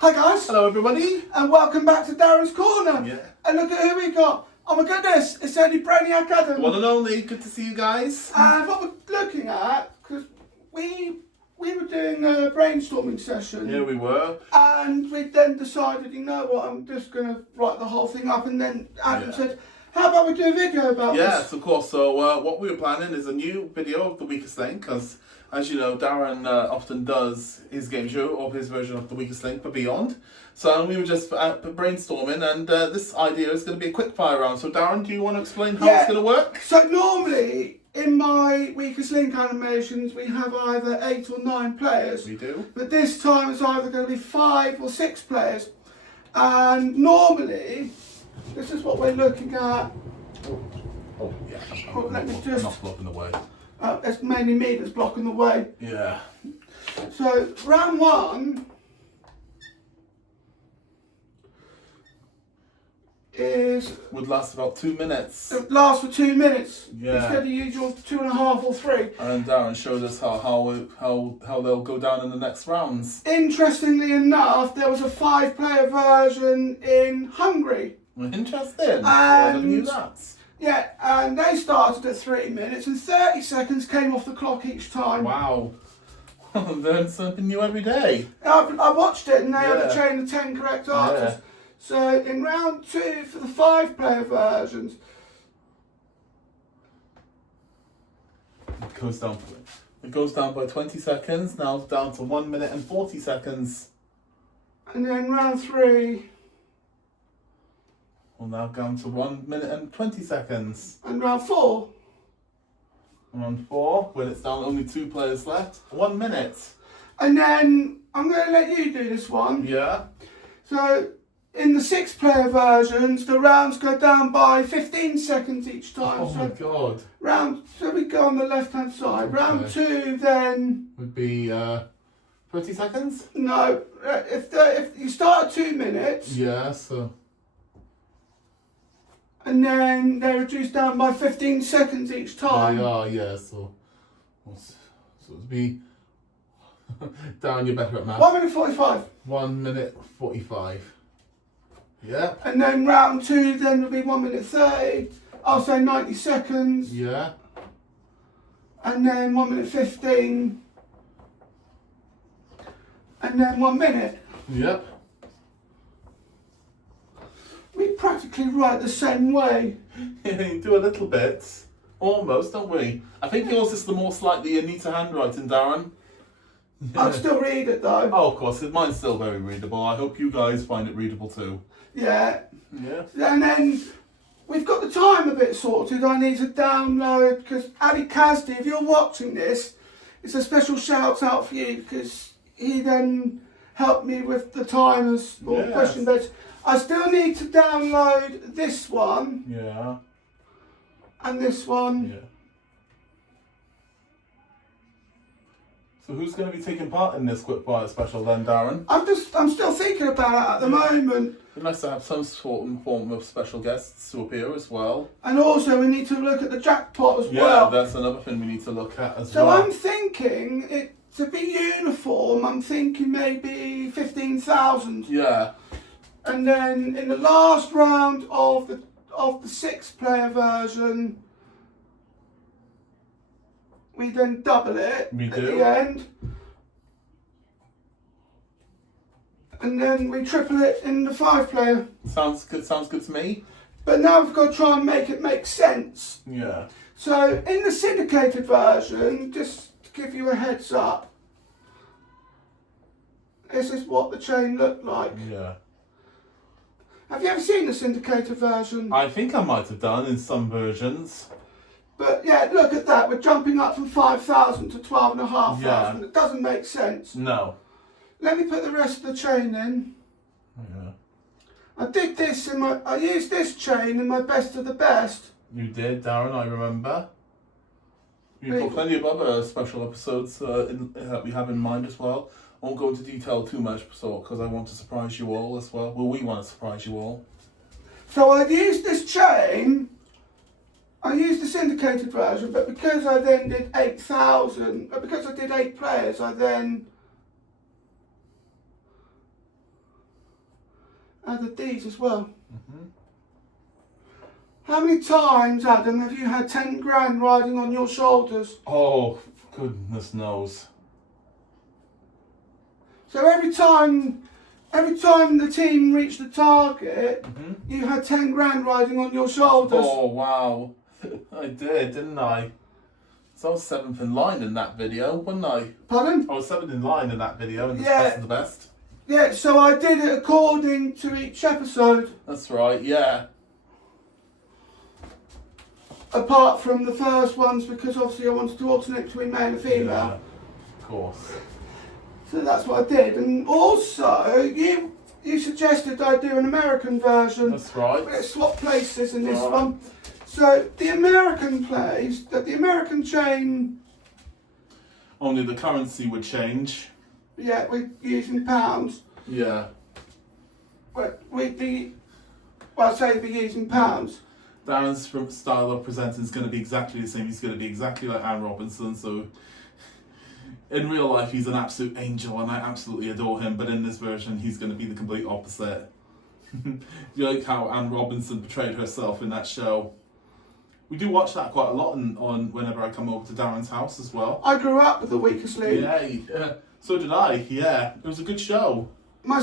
Hi guys. Hello everybody. And welcome back to Darren's Corner. Yeah. And look at who we got. Oh my goodness, it's only Brainiac Adam. One and only, good to see you guys. And what we're looking at, because we were doing a brainstorming session. Here we were. And we then decided, you know what, I'm just going to write the whole thing up. And then Adam Yeah. said, how about we do a video about Yes, this? of course. So what we were planning is a new video of The Weakest Link, because as you know, Darren often does his game show or his version of The Weakest Link for Beyond. So we were just brainstorming, and this idea is going to be a quick fire round. So Darren, do you want to explain how it's going to work? So normally, in my Weakest Link animations, we have either 8 or 9 players. We do. But this time it's either going to be 5 or 6 players. And normally, this is what we're looking at. Oh, yeah. Oh, let me just- Not blocking the way. It's mainly me that's blocking the way. Yeah. So round 1 Would last about 2 minutes. it lasts for 2 minutes Yeah. instead of the usual 2.5 or 3. And Darren showed us how they'll go down in the next rounds. Interestingly enough, there was a 5-player version in Hungary. Interesting. I never knew And- that. Yeah, and they started at 3 minutes and 30 seconds came off the clock each time. Wow. Learn something new every day. I watched it and they had a Yeah. chain of 10 correct answers. Yeah. So in round 2 for the 5-player versions, It goes down by 20 seconds. Now it's down to 1 minute and 40 seconds. and then round 3 Well, now down to 1 minute and 20 seconds. and round 4. Round 4, when it's down only 2 players left, 1 minute. And then I'm going to let you do this one. Yeah. So in the 6-player versions, the rounds go down by 15 seconds each time. Oh my god. So we go on the left-hand side. Okay. Round 2 then, Would be 30 seconds? no, if you start at 2 minutes, Yeah, so. and then they reduce down by 15 seconds each time. They are, yeah, so. So it'd be. Darren, you're better at math. 1 minute 45. 1 minute 45. Yeah. And then round 2 then will be 1 minute 30. I'll say 90 seconds. Yeah. And then 1 minute 15. And then 1 minute. Yep. We practically write the same way. You do a little bit. Almost, don't we? I think yours is the more slightly Anita handwriting, Darren. I'd still read it though. Oh, of course, mine's still very readable. I hope you guys find it readable too. Yeah. Yeah. And then we've got the time a bit sorted. I need to download, because Ali Kazdi, if you're watching this, it's a special shout out for you, because he then helped me with the timers or Yes. question beds. I still need to download this one Yeah. and this one. Yeah. So who's going to be taking part in this quick fire special then, Darren? I'm still thinking about it at the moment. It'd be nice to have some sort of form of special guests to appear as well. And also we need to look at the jackpot as Yeah, well. that's another thing we need to look at as So well. I'm thinking, to be uniform, I'm thinking maybe 15,000. Yeah. And then in the last round of the 6-player version, we then double it We at do. the end. And then we triple it in the 5-player. Sounds good to me. But now we've got to try and make it make sense. Yeah. So in the syndicated version, just to give you a heads up, this is what the chain looked like. Yeah. Have you ever seen the syndicated version? I think I might have done in some versions. But yeah, look at that. We're jumping up from 5,000 to 12,500. Yeah. It doesn't make sense. No. Let me put the rest of the chain in. Yeah. I used this chain in my best of the best. You did, Darren, I remember. You've Really? got plenty of other special episodes that we have in mind as well. I won't go into detail too much, because I want to surprise you all as well. Well, we want to surprise you all. So I've used this chain. I used the syndicated version, but because I then did 8,000, because I did 8 players, I then added these as well. How many times, Adam, have you had 10 grand riding on your shoulders? Oh, goodness knows. So every time the team reached the target, you had 10 grand riding on your shoulders. Oh, wow. I did, didn't I? So I was 7th in line in that video, wasn't I? Pardon? I was 7th in line in that video, and the Yeah. best of the best. Yeah, so I did it according to each episode, That's right, yeah. apart from the first ones, because obviously I wanted to alternate between male and female. Yeah, of course. So that's what I did. And also, you suggested I do an American version. That's right. We're going to swap places in this Right. one. So the American plays, that the American chain, Only the currency would change. yeah, we're using pounds. Yeah. But we'd be, well, I say we'd be using pounds. Darren's style of presenting is going to be exactly the same. He's going to be exactly like Anne Robinson. So, in real life, he's an absolute angel, and I absolutely adore him. But in this version, he's going to be the complete opposite. You like how Anne Robinson portrayed herself in that show? We do watch that quite a lot on whenever I come over to Darren's house as well. I grew up with the Weakest Link. Yeah, so did I. Yeah, it was a good show. My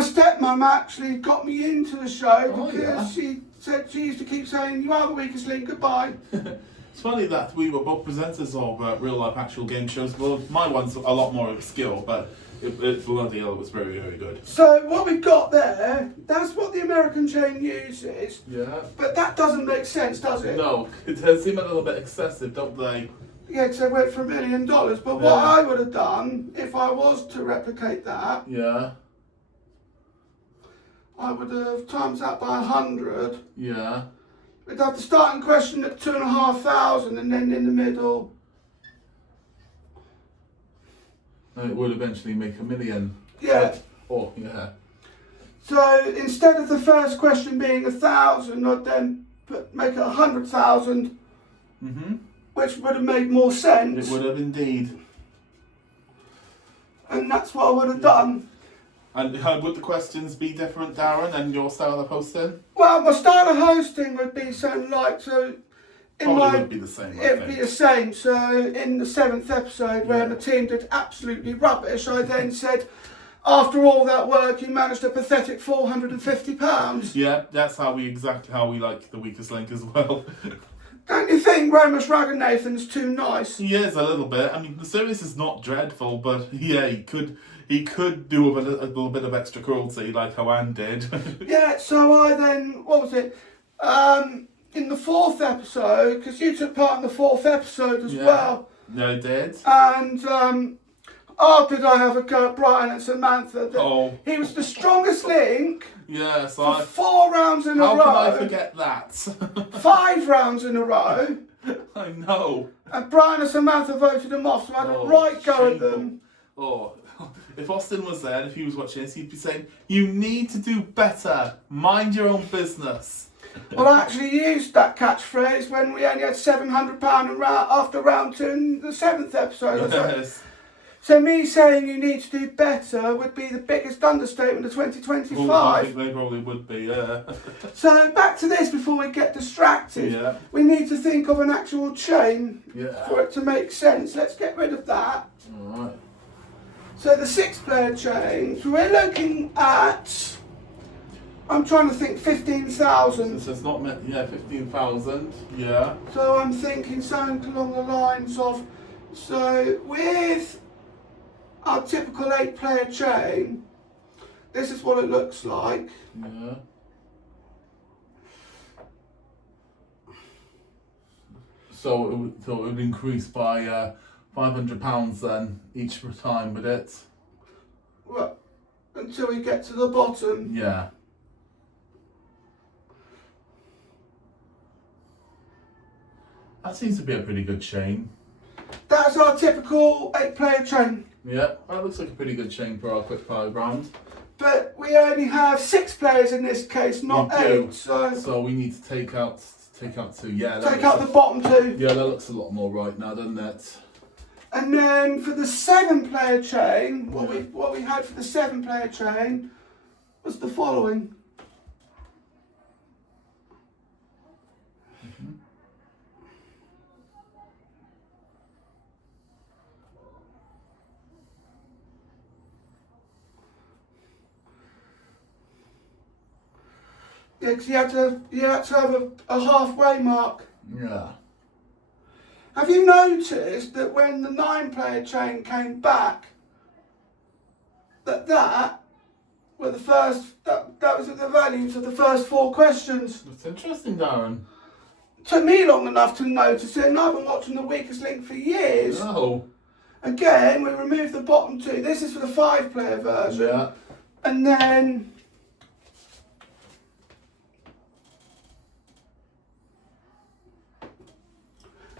stepmom actually got me into the show Oh, because yeah. she said she used to keep saying, "You are the Weakest Link, goodbye." It's funny that we were both presenters of real life actual game shows. Well, my one's a lot more obscure, but it bloody hell, it was very, very good. So what we've got there, that's what the American chain uses, Yeah. but that doesn't make sense, does it? No, it does seem a little bit excessive, don't they? Yeah, because they went for $1 million. But what Yeah. I would have done, if I was to replicate that, Yeah. I would have times that by 100. Yeah. We'd have the starting question at 2,500 and then in the middle. And it would eventually make $1 million. Yeah. Oh, yeah. So instead of the first question being 1,000, I'd then make it 100,000, which would have made more sense. It would have indeed. And that's what I would have done. And would the questions be different, Darren, and your style of hosting? Well, my style of hosting would be something like, so in Probably my, would be the same, I it'd be think. the same. So in the 7th episode where Yeah. the team did absolutely rubbish, I then said, after all that work, you managed a pathetic £450. Yeah, that's exactly how we like the Weakest Link as well. Don't you think Romus Raganathan's too nice? He is a little bit. I mean, the series is not dreadful, but yeah, he could do with a little bit of extra cruelty, like how Anne did. Yeah, so I then, what was it? In the 4th episode, because you took part in the 4th episode as Yeah. well. No, he did. And did I have a go at Brian and Samantha? Oh, He was the strongest link yeah. So for 4 rounds in a how row. can I forget that? 5 rounds in a row. I know. And Brian and Samantha voted him off, so I had a Oh, right go at shameful. them. Oh, if Austin was there and if he was watching this, he'd be saying, "You need to do better. Mind your own business." Well, I actually used that catchphrase when we only had £700 after round 2 in the 7th episode. Yes. So me saying you need to do better would be the biggest understatement of 2025. Well, I think they probably would be, yeah. So back to this before we get distracted. Yeah. We need to think of an actual chain Yeah. for it to make sense. Let's get rid of that. Alright. So the 6-player chain, so we're looking at, I'm trying to think 15,000. So it's not meant, yeah, 15,000. Yeah. So I'm thinking something along the lines of, so with our typical 8-player chain, this is what it looks like. Yeah. So it would increase by £500 then each time with it. Well, until we get to the bottom. Yeah. That seems to be a pretty good chain. That's our typical 8-player chain. Yeah, that looks like a pretty good chain for our quick fire round. But we only have 6 players in this case, not We do. 8. So So we need to take out 2. Yeah. that take looks out the bottom 2. Yeah, that looks a lot more right now, doesn't it? And then for the 7-player chain, what we had for the 7-player chain was the following. Yeah, because you had to have a halfway mark. Yeah. Have you noticed that when the 9-player chain came back, that were the first, that was the values of the first 4 questions? That's interesting, Darren. Took me long enough to notice it, and I've been watching The Weakest Link for years. Oh. Again, we removed the bottom 2. This is for the 5-player version. Yeah. And then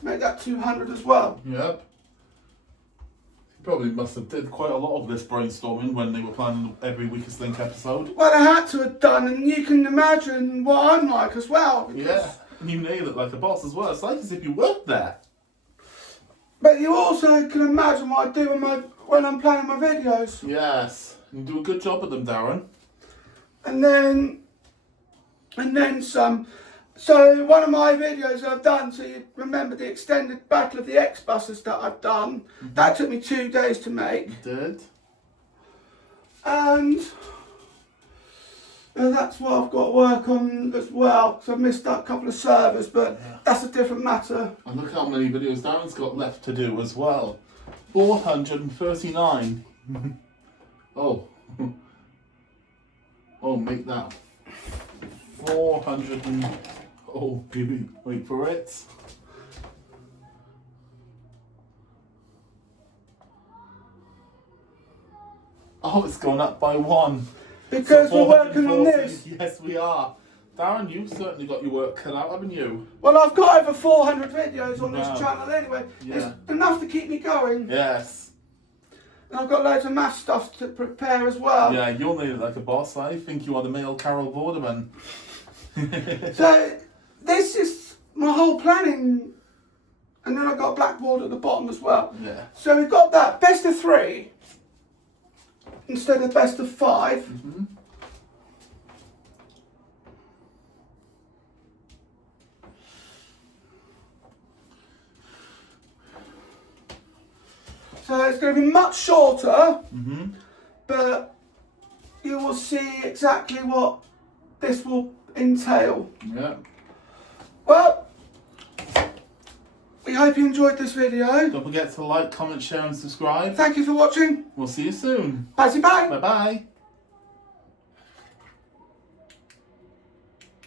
make that 200 as well. Yep. You probably must have did quite a lot of this brainstorming when they were planning every Weakest Link episode. Well, I had to have done, and you can imagine what I'm like as well. Because, Yeah. And you nail it like a boss as well. It's like as if you worked there. but you also can imagine what I do when I'm planning my videos. Yes. You do a good job with them, Darren. And then some. So one of my videos I've done, so you remember the extended Battle of the X-Buses that I've done, that took me 2 days to make. You did. And that's what I've got to work on as well, because I've missed out a couple of servers, but that's a different matter. And look how many videos Darren's got left to do as well. 439. Oh. Oh, make that 400 and... Oh, beauty. Wait for it. Oh, it's gone up by 1. Because So we're working on 440. this. Yes, we are. Darren, you've certainly got your work cut out, haven't you? Well, I've got over 400 videos on Wow. this channel anyway. Yeah. It's enough to keep me going. Yes. And I've got loads of math stuff to prepare as well. Yeah, you'll need it like a boss. I think you are the male Carol Vorderman. So this is my whole planning, and then I've got a blackboard at the bottom as well. Yeah. So we've got that best of 3 instead of best of 5. Mm-hmm. So it's going to be much shorter, Mm-hmm. but you will see exactly what this will entail. Yeah. Well, we hope you enjoyed this video. Don't forget to like, comment, share and subscribe. Thank you for watching. We'll see you soon. Bye bye. Bye-bye.